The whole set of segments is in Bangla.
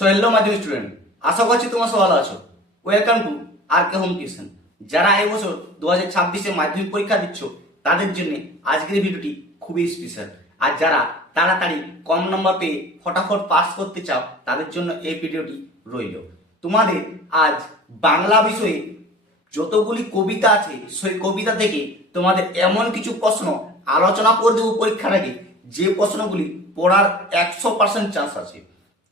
হ্যালো মাধ্যমিক স্টুডেন্ট আশা করছি তোমার সব ভালো আছো। Welcome to R K home tuition যারা এই বছর দু হাজার ছাব্বিশে মাধ্যমিক পরীক্ষা দিচ্ছ, তাদের জন্য আজকের ভিডিওটি খুবই স্পেশাল আর যারা তাড়াতাড়ি কম নম্বর পেয়ে ফটাফট পাস করতে চাও, তাদের জন্য এই ভিডিওটি রইল। তোমাদের আজ বাংলা বিষয়ে যতগুলি কবিতা আছে, সেই কবিতা থেকে তোমাদের এমন কিছু প্রশ্ন আলোচনা করে দেবো পরীক্ষার আগে। যে প্রশ্নগুলি পড়ার একশো পার্সেন্ট চান্স আছে।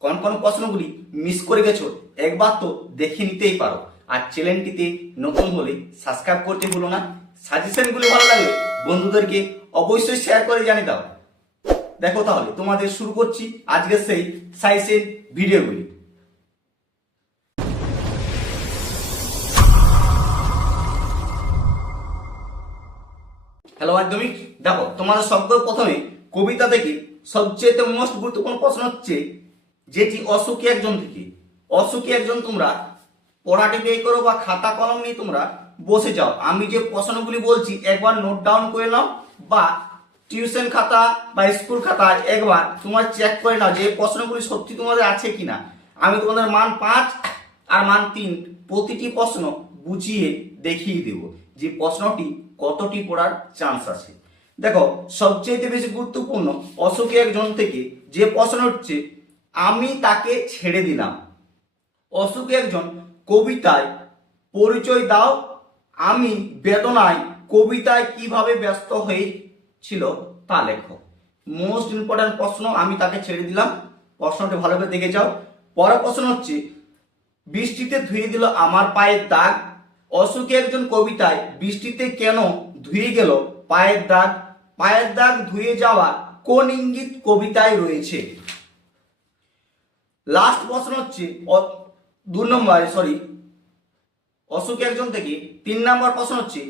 কোন কোন প্রশ্নগুলি মিস করে গেছো, একবার তো দেখে নিতেই পারো। আর চ্যানেলটিতে নতুন হলে সাবস্ক্রাইব করতে ভুলো না। সাজেশনগুলি ভালো লাগলে বন্ধুদেরকে অবশ্যই শেয়ার করে জানিয়ে দাও। দেখো তাহলে, তোমাদের শুরু করছি আজকের সেই সাইসের ভিডিওগুলি হ্যালো মাধ্যমিক দেখো, তোমাদের সবগুলো প্রথমে কবিতা থেকে সবচেয়ে মোস্ট গুরুত্বপূর্ণ প্রশ্ন হচ্ছে যেটি অসুখী একজন থেকে। অসুখী একজন তোমরা পড়াটি বের করো বা খাতা কলম নিয়ে তোমরা বসে যাও। আমি যে প্রশ্নগুলি বলছি, একবার নোট ডাউন করে নাও বা টিউশন খাতা বা স্কুল খাতা একবার তোমরা চেক করে নাও যে প্রশ্নগুলি সত্যি তোমাদের আছে কিনা। আমি তোমাদের মান পাঁচ আর মান তিন প্রতিটি প্রশ্ন বুঝিয়ে দেখিয়ে দেব যে প্রশ্নটি কতটি পড়ার চান্স আছে। দেখো সবচেয়ে বেশি গুরুত্বপূর্ণ অশোকে একজন থেকে যে প্রশ্ন হচ্ছে আমি তাকে ছেড়ে দিলাম। অশোক একজন কবিতায় পরিচয় দাও। আমি বেদনায় কবিতায় কীভাবে ব্যস্ত হয়েছিল তা লেখো। মোস্ট ইম্পর্ট্যান্ট প্রশ্ন, আমি তাকে ছেড়ে দিলাম। প্রশ্নটি ভালো করে দেখে যাও। পরের প্রশ্ন হচ্ছে, বৃষ্টিতে ধুয়ে দিল আমার পায়ের দাগ। অশোকে একজন কবিতায় বৃষ্টিতে কেন ধুয়ে গেল পায়ের দাগ? পায়ের দাগ ধুয়ে যাওয়া কোন ইঙ্গিত কবিতায় রয়েছে? লাস্ট প্রশ্ন হচ্ছে দু নম্বর সরি অশোক একজন থেকে তিন নম্বর প্রশ্ন হচ্ছে,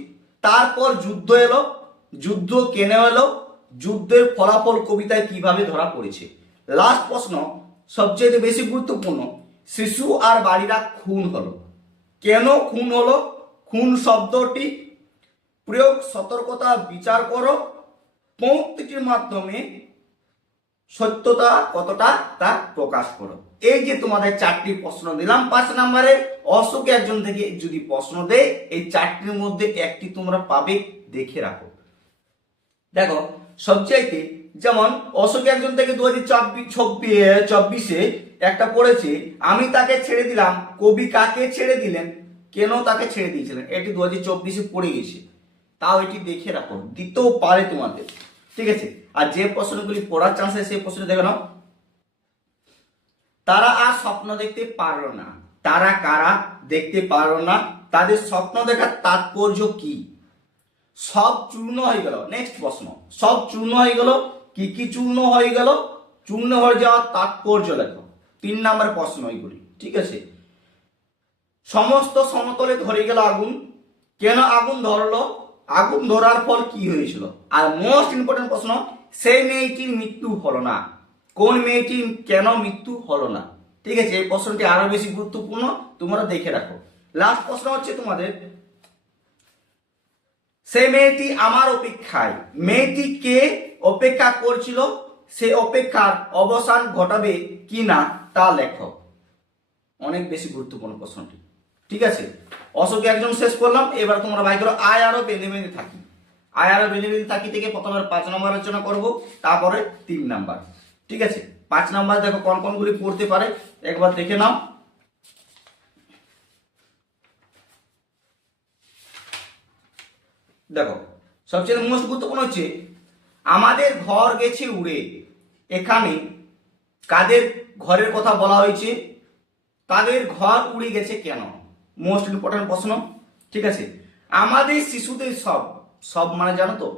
তারপর যুদ্ধ এলো, যুদ্ধ কেন এলো, যুদ্ধের ফলাফল কবিতায় কীভাবে ধরা পড়েছে? লাস্ট প্রশ্ন সবচেয়ে বেশি গুরুত্বপূর্ণ, শিশু আর বাড়িরা খুন হলো। কেন খুন হলো? খুন শব্দটি প্রয়োগ, সতর্কতা, বিচার করো। পঙ্ক্তিটির মাধ্যমে সত্যতা কতটা তা প্রকাশ করো। এই যে তোমাদের চারটি প্রশ্ন দিলাম, পাঁচ নাম্বারে, অশোক একজন থেকে যদি প্রশ্ন দেয়, এই চারটির মধ্যে একটি তোমরা পাবে, দেখে রাখো। দেখো, সবচাইতে যেমন, অশোক একজন থেকে দু হাজার চব্বিশে একটা পড়েছে, আমি তাকে ছেড়ে দিলাম, কবি কাকে ছেড়ে দিলেন, কেন তাকে ছেড়ে দিয়েছিলেন, এটি দু হাজার চব্বিশে পড়ে গেছে। তাও এটি দেখে রাখো, দিতেও পারে তোমাদের, ঠিক আছে? আর যে প্রশ্নগুলি পড়ার চান্স আছে, সেই প্রশ্ন দেখে নাও। তারা আর স্বপ্ন দেখতে পারল না। তারা কারা দেখতে পারল না? তাদের স্বপ্ন দেখার তাৎপর্য কি? সব চূর্ণ হয়ে গেল। নেক্সট প্রশ্ন। সব চূর্ণ হয়ে গেল? কি কি চূর্ণ হয়ে গেল? চূর্ণ হয়ে যাওয়ার তাৎপর্য লেখো। তিন নাম্বার প্রশ্ন এইগুলি ঠিক আছে? সমস্ত সমতলে ধরে গেল আগুন। কেন আগুন ধরলো? আগুন ধরার ফল কি হয়েছিল? আর মোস্ট ইম্পর্টেন্ট প্রশ্ন, সেই মেয়েটির মৃত্যু হলো না। কোন মেয়েটির কেন মৃত্যু হলো না? ঠিক আছে, এই প্রশ্নটি আরও বেশি গুরুত্বপূর্ণ তোমরা দেখে রাখো। লাস্ট প্রশ্ন হচ্ছে তোমাদের, সে মেয়েটি আমার অপেক্ষায়। মেয়েটি কে অপেক্ষা করছিল? সে অপেক্ষার অবসান ঘটাবে কি না তা লেখো। অনেক বেশি গুরুত্বপূর্ণ প্রশ্নটি। ঠিক আছে, অশোক একজন শেষ করলাম, এবার তোমরা ভাই করো, আয় আরও বেঁধে বেঁধে থাকি। আয় আরও বেঁধে বেঁধে থাকি থেকে প্রথমে পাঁচ নম্বর আলোচনা করব, তারপরে তিন নাম্বার। ঠিক আছে? পাঁচ নাম্বার দেখো, কোন কোনগুলি পড়তে পারে? একবার দেখে নাও। দেখো, সবচেয়ে মোস্ট গুরুত্বপূর্ণ হচ্ছে, আমাদের ঘর গেছে উড়ে। এখানে কাদের ঘরের কথা বলা হয়েছে? তাদের ঘর উড়ে গেছে কেন? মোস্ট ইম্পর্টেন্ট প্রশ্ন, ঠিক আছে? আমাদের শিশুদের সব সব মানে জানো তো?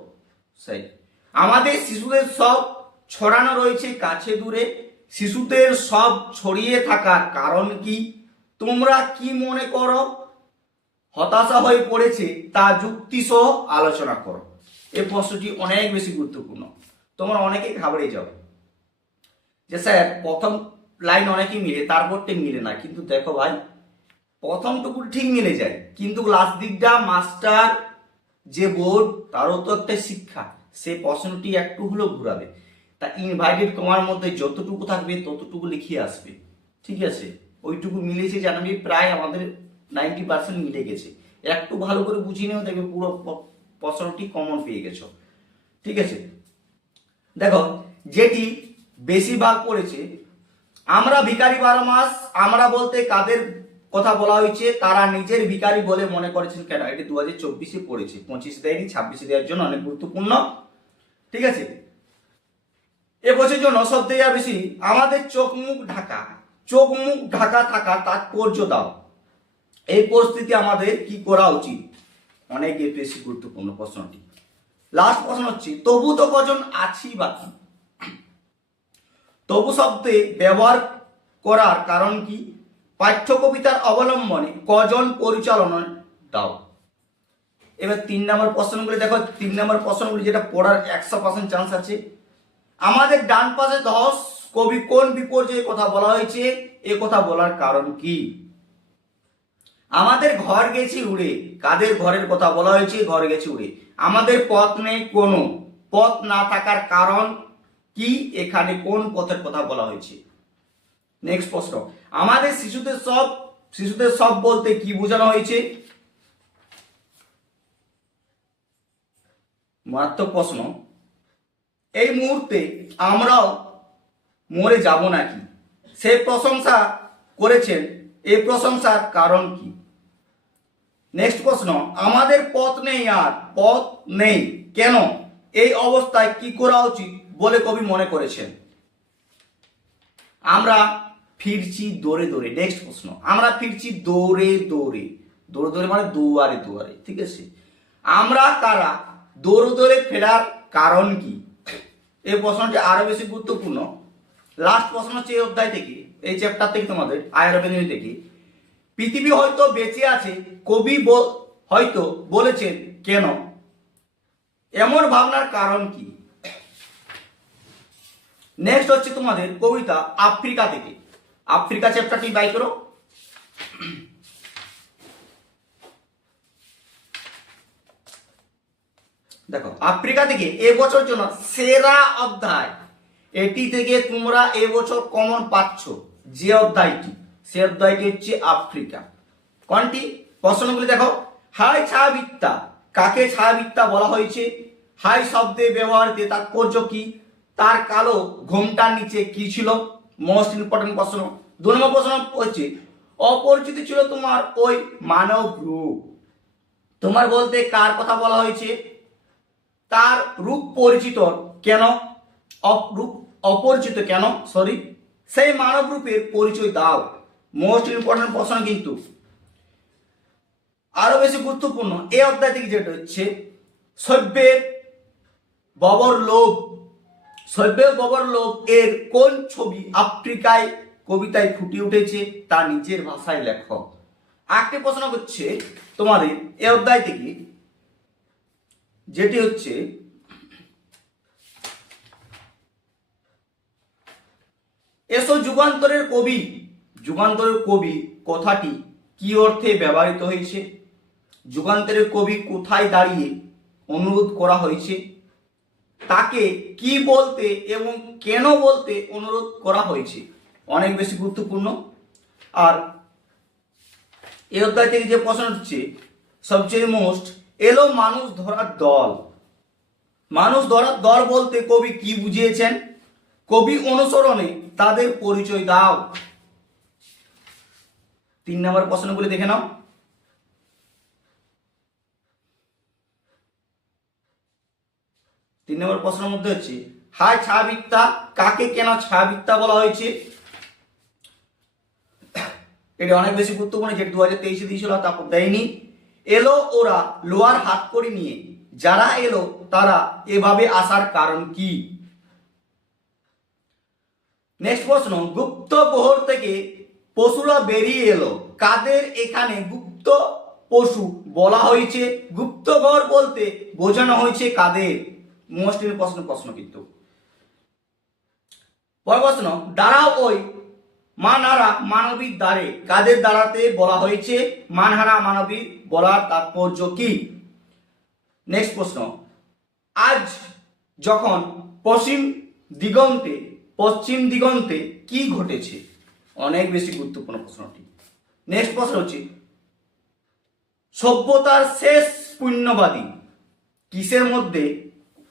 সেই। আমাদের শিশুদের সব ছড়ানো রয়েছে কাছে দূরে। শিশুদের সব ছড়িয়ে থাকার কারণ কি? তোমরা কি মনে করো? হতাশা হয়ে পড়েছে, তা যুক্তি সহ আলোচনা করো। এই প্রশ্নটি অনেক বেশি গুরুত্বপূর্ণ। তোমরা অনেকেই ঘাবড়ে যাও। যে স্যার, প্রথম লাইন অনেকেই মিলে তারপরটি মিলে না। কিন্তু দেখো ভাই প্রথমটুকু ঠিক মিলে যায়। কিন্তু লাস্ট দিকটা মাস্টার যে বোর্ড, তারও তো একটা শিক্ষা। সে প্রশ্নটি একটু হলেও ঘুরাবে। তা ইনভাইটেড কমার মধ্যে যতটুকু থাকবে, ততটুকু লিখিয়ে আসবে। ঠিক আছে? ওইটুকু মিলেছে জানাবি প্রায় আমাদের নাইনটি পার্সেন্ট মিলে গেছে। একটু ভালো করে বুঝিয়ে নেও, দেখবে পুরো প্রশ্নটি কমন পেয়ে গেছো। ঠিক আছে? দেখো, যেটি বেশি ভাগ পড়েছে আমরা ভিখারি বারো মাস, আমরা বলতে কাদের কথা বলা হয়েছে, তারা নিজের ভিখারি বলে মনে করেছেন কেন? এটি দু হাজার চব্বিশে পড়েছে। পঁচিশে দেয়নি, ছাব্বিশে দেওয়ার জন্য অনেক গুরুত্বপূর্ণ। ঠিক আছে? এবছর জন্য সব থেকে বেশি, আমাদের চোখ মুখ ঢাকা। চোখ মুখ ঢাকা থাকা তাৎপর্য দাও এই পরিস্থিতি আমাদের কি করা উচিত? অনেক বেশি গুরুত্বপূর্ণ প্রশ্নটি। লাস্ট প্রশ্ন হচ্ছে, তবু তো কজন আছি বাকি তবু শব্দে ব্যবহার করার কারণ কি? পাঠ্য কবিতার অবলম্বনে কজন পরিচালনা দাও? এবার তিন নম্বর প্রশ্নগুলি দেখো। তিন নম্বর প্রশ্নগুলি যেটা পড়ার একশো পার্সেন্ট চান্স আছে। আমাদের ডান পাশে ধস, কবি কোন বিপর্যয়ে কথা বলা হয়েছে? এ কথা বলার কারণ কি? আমাদের ঘর গেছি উড়ে, কাদের ঘরের কথা বলা হয়েছে? ঘর গেছে উড়ে। আমাদের পথ নেই কোনো। পথ না থাকার কারণ কি? এখানে কোন পথের কথা বলা হয়েছে? নেক্সট প্রশ্ন। আমাদের শিশুদের সব শিশুদের সব বলতে কি বোঝানো হয়েছে? মারাত্মক প্রশ্ন। এই মুহূর্তে আমরাও মরে যাব নাকি? সে প্রশংসা করেছেন, এই প্রশংসার কারণ কি? নেক্সট প্রশ্ন, আমাদের পথ নেই আর পথ নেই। কেন? এই অবস্থায় কি করা উচিত বলে কবি মনে করেছেন? আমরা ফিরছি দৌড়ে দৌড়ে। নেক্সট প্রশ্ন, আমরা ফিরছি দৌড়ে দৌড়ে। দৌড়ে দৌড়ে মানে দুয়ারে দুয়ারে, ঠিক আছে? আমরা কারা দৌড়ে দৌড়ে ফেরার কারণ কি? এই প্রশ্নটি আরও বেশি গুরুত্বপূর্ণ। লাস্ট প্রশ্ন হচ্ছে এই অধ্যায় থেকে, এই চ্যাপ্টার থেকে তোমাদের আয়রবেদনী থেকে। পৃথিবী হয়তো বেঁচে আছে, কবি হয়তো বলেছেন, কেন? এমন ভাবনার কারণ কি? নেক্সট হচ্ছে তোমাদের কবিতা আফ্রিকা থেকে। আফ্রিকা চ্যাপ্টারটি বাই করো। দেখো, আফ্রিকা থেকে এবছর জন্য সেরা অধ্যায়। এটি থেকে তোমরা এবছর কমন পাচ্ছ যে অধ্যায়টি। সে অধ্যায়টি হচ্ছে আফ্রিকা। কোনটি? প্রশ্নগুলি দেখো। হাই ছায়াবিদ্যা কাকে ছায়াবিদ্যা বলা হয়েছে? হাই শব্দে ব্যবহারিত তাৎপর্য কি? তার কালো ঘোমটার নিচে কি ছিল? মোস্ট ইম্পর্টেন্ট প্রশ্ন। দু নম্বর প্রশ্ন হচ্ছে, অপরিচিত ছিল তোমার ওই মানব রূপ তোমার বলতে কার কথা বলা হয়েছে? তার রূপ পরিচিত কেন? রূপ অপরিচিত কেন? সরি সেই মানব রূপের পরিচয় দাও। মোস্ট ইম্পর্টেন্ট প্রশ্ন কিন্তু। আরও বেশি গুরুত্বপূর্ণ এই অধ্যায় থেকে যেটা হচ্ছে, সভ্যের ববর লোভ। সভ্যের ববর লোভ এর কোন ছবি আফ্রিকায় কবিতায় ফুটে উঠেছে তা নিজের ভাষায় লেখো। আরেকটি প্রশ্ন হচ্ছে তোমাদের এই অধ্যায় থেকে যেটি হচ্ছে এসো যুগান্তরের কবি যুগান্তরের কবি কথাটি কি অর্থে ব্যবহৃত হয়েছে? যুগান্তরের কবি কোথায় দাঁড়িয়ে অনুরোধ করা হয়েছে? তাকে কি বলতে এবং কেন বলতে অনুরোধ করা হয়েছে? অনেক বেশি গুরুত্বপূর্ণ। আর এই অধ্যায় থেকে যে প্রশ্ন হচ্ছে সবচেয়ে মোস্ট এলো মানুষ ধরার দল। মানুষ ধরার দল বলতে কবি কি বুঝিয়েছেন? কবি অনুসরণে তাদের পরিচয় দাও। তিন নম্বর প্রশ্নগুলি দেখে নাও। তিন নম্বর প্রশ্নের মধ্যে হচ্ছে হাই ছায়াবিদ্যা কাকে কেন ছায়াবিদ্যা বলা হয়েছে? এটা অনেক বেশি গুরুত্বপূর্ণ, যেটা দু হাজার তেইশে দিয়েছিল, তারপর দেয়নি। এলো ওরা লোয়ার হাত করে নিয়ে। যারা এলো, তারা এভাবে আসার কারণ কি? নেক্সট প্রশ্ন, গুপ্ত বহর থেকে পশুরা বেরিয়ে এলো। কাদের এখানে গুপ্ত পশু বলা হয়েছে? গুপ্ত ঘর বলতে বোঝানো হয়েছে কাদের? মোস্ট প্রশ্ন প্রশ্ন কিন্তু। পরের প্রশ্ন, দাঁড়াও ওই মানহারা মানবীর দ্বারে। কাদের দ্বারাতে বলা হয়েছে? মানহারা মানবী বলার তাৎপর্য কি? নেক্সট প্রশ্ন। আজ যখন পশ্চিম দিগন্তে পশ্চিম দিগন্তে কি ঘটেছে? অনেক বেশি গুরুত্বপূর্ণ প্রশ্নটি। নেক্সট প্রশ্ন হচ্ছে, সভ্যতার শেষ পুণ্যবাদী কিসের মধ্যে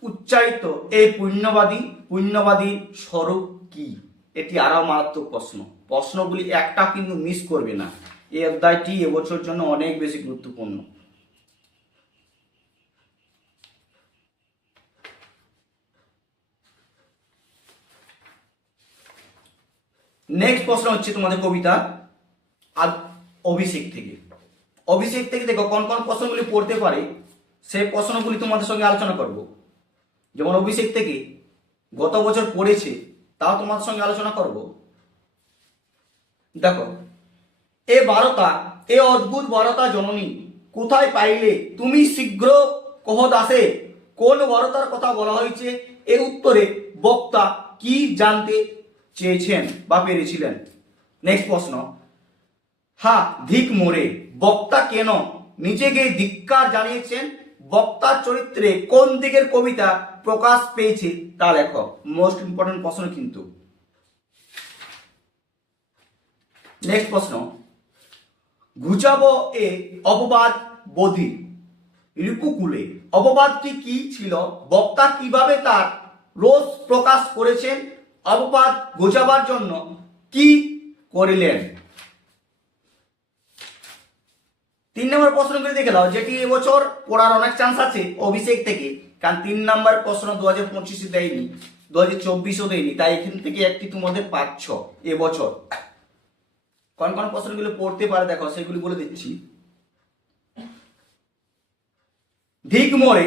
উচ্চারিত এই পুণ্যবাদী? পুণ্যবাদী স্বরূপ কি? এটি আরও মারাত্মক প্রশ্ন। প্রশ্নগুলি একটা কিন্তু মিস করবে না। এই অধ্যায়টি এবছর জন্য অনেক বেশি গুরুত্বপূর্ণ। নেক্সট প্রশ্ন হচ্ছে তোমাদের কবিতা আর অভিষেক থেকে। অভিষেক থেকে দেখো, কোন কোন প্রশ্নগুলি পড়তে পারে, সেই প্রশ্নগুলি তোমাদের সঙ্গে আলোচনা করব। যেমন অভিষেক থেকে, গত বছর পড়েছে তাও তোমাদের সঙ্গে আলোচনা করব। দেখো, এ বারতা এ অদ্ভুত বারতা জননী কোথায় পাইলে তুমি শীঘ্র কহ দাসে কোন বারতার কথা বলা হয়েছে? এর উত্তরে বক্তা কি জানতে চেয়েছেন বা পেরেছিলেন? নেক্সট প্রশ্ন। হা, ধিক মোরে, বক্তা কেন নিজেকে ধিক্কার জানিয়েছেন? বক্তার চরিত্রে কোন দিকের কবিতা প্রকাশ পেয়েছে তা লেখো মোস্ট ইম্পর্টেন্ট প্রশ্ন কিন্তু। নেক্সট প্রশ্ন। ঘুচাবো এ অপবাদ বোধি। রিপুকুলে অপবাদটি কি ছিল? বক্তা কীভাবে তার রোষ প্রকাশ করেছেন? অপবাদ ঘুচাবার জন্য কি করিলেন? তিন নম্বর প্রশ্নগুলি দেখে নাও, যেটি এবছর পড়ার অনেক চান্স আছে অভিষেক থেকে, কারণ তিন নম্বর প্রশ্ন দু হাজার পঁচিশে দেয়নি দু হাজার চব্বিশও দেয়নি, তাই এখান থেকে একটি তোমাদের পাচ্ছ এবছর। কোন কোন প্রশ্নগুলো পড়তে পারে দেখো, সেগুলি বলে দিচ্ছি। ধিক মোড়ে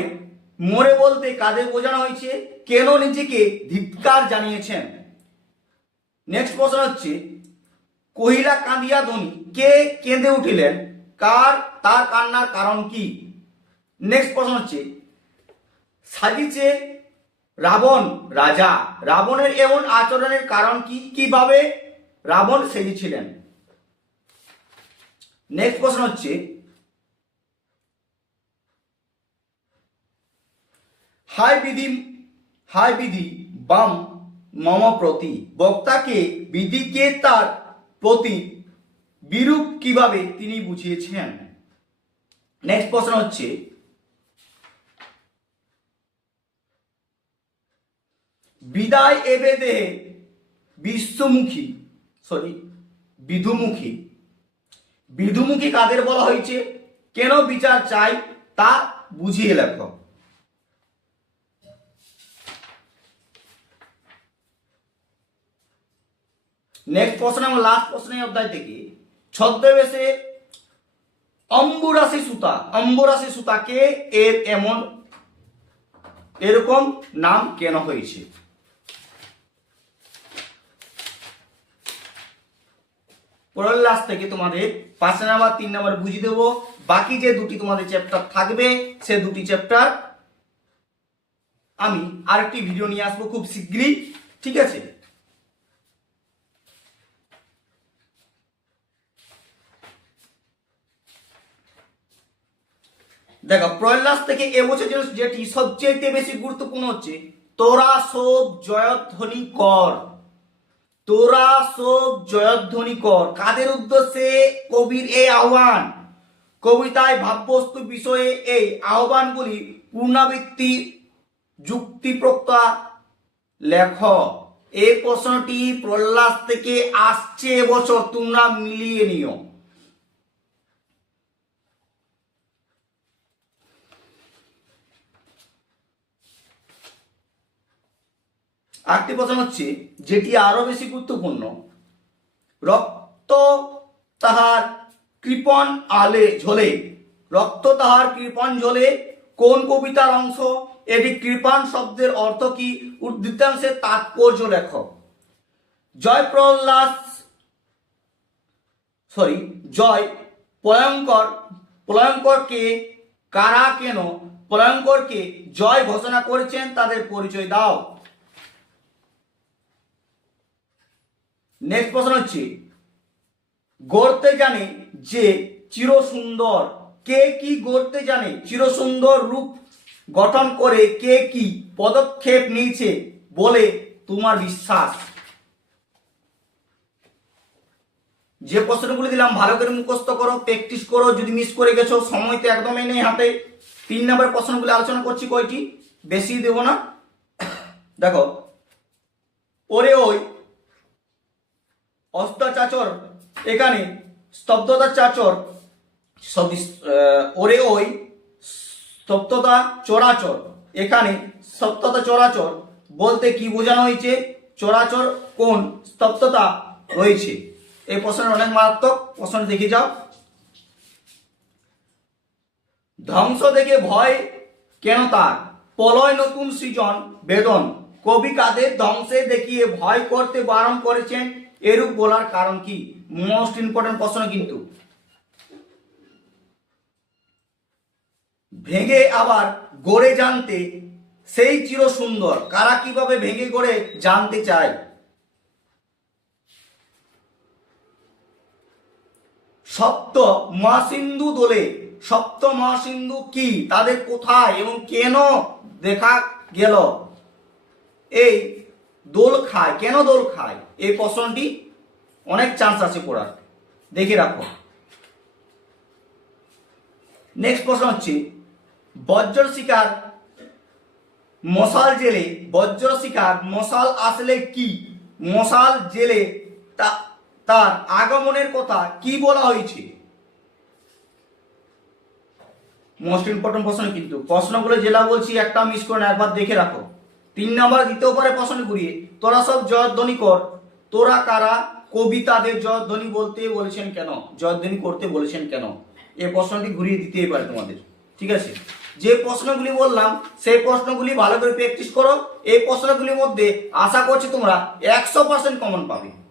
মোড়ে বলতে কাদের বোঝানো হয়েছে, কেন নিজেকে ধিক্কার জানিয়েছেন? নেক্সট প্রশ্ন হচ্ছে, কহিলা কাঁদিয়া ধ্বনি কে কেঁদে উঠিলেন? কার, তার কান্নার কারণ কি? নেক্সট প্রশ্ন হচ্ছে, সাজিছে রাবণ রাজা। রাবণের এমন আচরণের কারণ কি, কীভাবে রাবণ সেজেছিলেন? নেক্সট প্রশ্ন হচ্ছে হাই বিধি হাই বিধি, বাম মম প্রতি বক্তাকে, বিধিকে তার প্রতি বিরূপ কীভাবে তিনি বুঝিয়েছেন? নেক্সট প্রশ্ন হচ্ছে, বিদায় এবে দেহে বিশ্বমুখী সরি বিধুমুখী। বিধুমুখী কাদের বলা হয়েছে? কেন বিচার চাই তা বুঝিয়ে লেখো। নেক্সট প্রশ্ন এবং লাস্ট প্রশ্ন অধ্যায় থেকে ছদ্মবেশে অম্বুরাশি সুতা, অম্বুরাশি সুতাকে এর এমন এরকম নাম কেন হয়েছে? পরের লাস থেকে তোমাদের পাঁচ নাম্বার, তিন নাম্বার বুঝিয়ে দেবো। বাকি যে দুটি তোমাদের চ্যাপ্টার থাকবে, সে দুটি চ্যাপ্টার আমি আরেকটি ভিডিও নিয়ে আসব খুব শীঘ্রই, ঠিক আছে? দেখো প্রয়াস থেকে এবছর যেটি সবচেয়ে বেশি গুরুত্বপূর্ণ হচ্ছে, তোরা সব জয়ধ্বনি কর। তোরা সব জয়ধ্বনি কর। কাদের উদ্দেশ্যে? কবির এই আহ্বান। কবিতায় ভাববস্তু বিষয়ে এই আহ্বানগুলি পুনরাবৃত্তি যুক্তিপ্রক্তা লেখ। এই প্রশ্নটি প্রহ্লাস থেকে আসছে এবছর তোমরা মিলিয়ে নিও। আরেকটি প্রশ্ন হচ্ছে, যেটি আরও বেশি গুরুত্বপূর্ণ, রক্ত তাহার কৃপণ আলে ঝোলে, রক্ত তাহার কৃপণ ঝোলে, কোন কবিতার অংশ? এটি কৃপান শব্দের অর্থ কি? উদ্ধৃতাংশের তাৎপর্য লেখ জয় প্রহ্লাদ সরি জয় পয়ঙ্কর পয়ঙ্করকে কারা কেন পয়ঙ্করকে জয় ঘোষণা করেছেন, তাদের পরিচয় দাও। নেক্সট প্রশ্ন হচ্ছে, গড়তে জানে যে চির সুন্দর কে কি গড়তে জানে? চির সুন্দর রূপ গঠন করে কে কি পদক্ষেপ নিয়েছে বলে তোমার বিশ্বাস? যে প্রশ্নগুলি দিলাম, ভালো করে মুখস্থ করো প্র্যাকটিস করো, যদি মিস করে গেছো, সময় তো একদমই নেই হাতে। তিন নম্বর প্রশ্নগুলি আলোচনা করছি কয়টি? বেশি দেব না। দেখো, ওরে ওই অস্তাচাচর এখানে স্তব্ধতা চাচর ওরে ওই স্তব্ধতা চরাচর এখানে স্তব্ধতা চরাচর বলতে কি বোঝানো হয়েছে? চরাচর কোন স্তব্ধতা রয়েছে? এই প্রশ্নের অনেক মারাত্মক প্রশ্ন দেখে যাও। ধ্বংস দেখে ভয় কেন তার? পলয় নতুন সৃজন, বেদন। কবি কাদের ধ্বংসে দেখিয়ে ভয় করতে বারণ করেছেন? এরূপ বলার কারণ কি? মোস্ট ইম্পর্টেন্ট প্রশ্ন কিন্তু। ভেঙে আবার গড়ে জানতে সেই চির সুন্দর কারা কীভাবে ভেঙে গড়ে জানতে চায়? সপ্ত মহাসিন্ধু দোলে, সপ্ত মহাসিন্ধু কি? তাদের কোথায় এবং কেন দেখা গেল? এই দোল খায়। কেন দোল খায়? এই প্রশ্নটি অনেক চান্স আছে পড়ার। দেখে রাখো। নেক্সট প্রশ্ন হচ্ছে, বজ্র শিকার মশাল জেলে, বজ্র শিকার মশাল আসলে কি? মশাল জেলে তার আগমনের কথা কি বলা হয়েছে? মোস্ট ইম্পর্টেন্ট প্রশ্ন কিন্তু, প্রশ্নগুলো জেলা বলছি, একটা মিস করে একবার দেখে রাখো। তিন নাম্বার দিতেও পারে প্রশ্ন ঘুরিয়ে তোরা সব জয়ধ্বনি কর। তোরা কারা? কবিতাদের জয়ধ্বনি বলতে বলেছেন কেন? জয়ধ্বনি করতে বলেছেন কেন? এই প্রশ্নটি ঘুরিয়ে দিতেই পারে তোমাদের, ঠিক আছে? যে প্রশ্নগুলি বললাম, সেই প্রশ্নগুলি ভালো করে প্র্যাকটিস করো। এই প্রশ্নগুলির মধ্যে আশা করছি তোমরা একশো পার্সেন্ট কমন পাবে।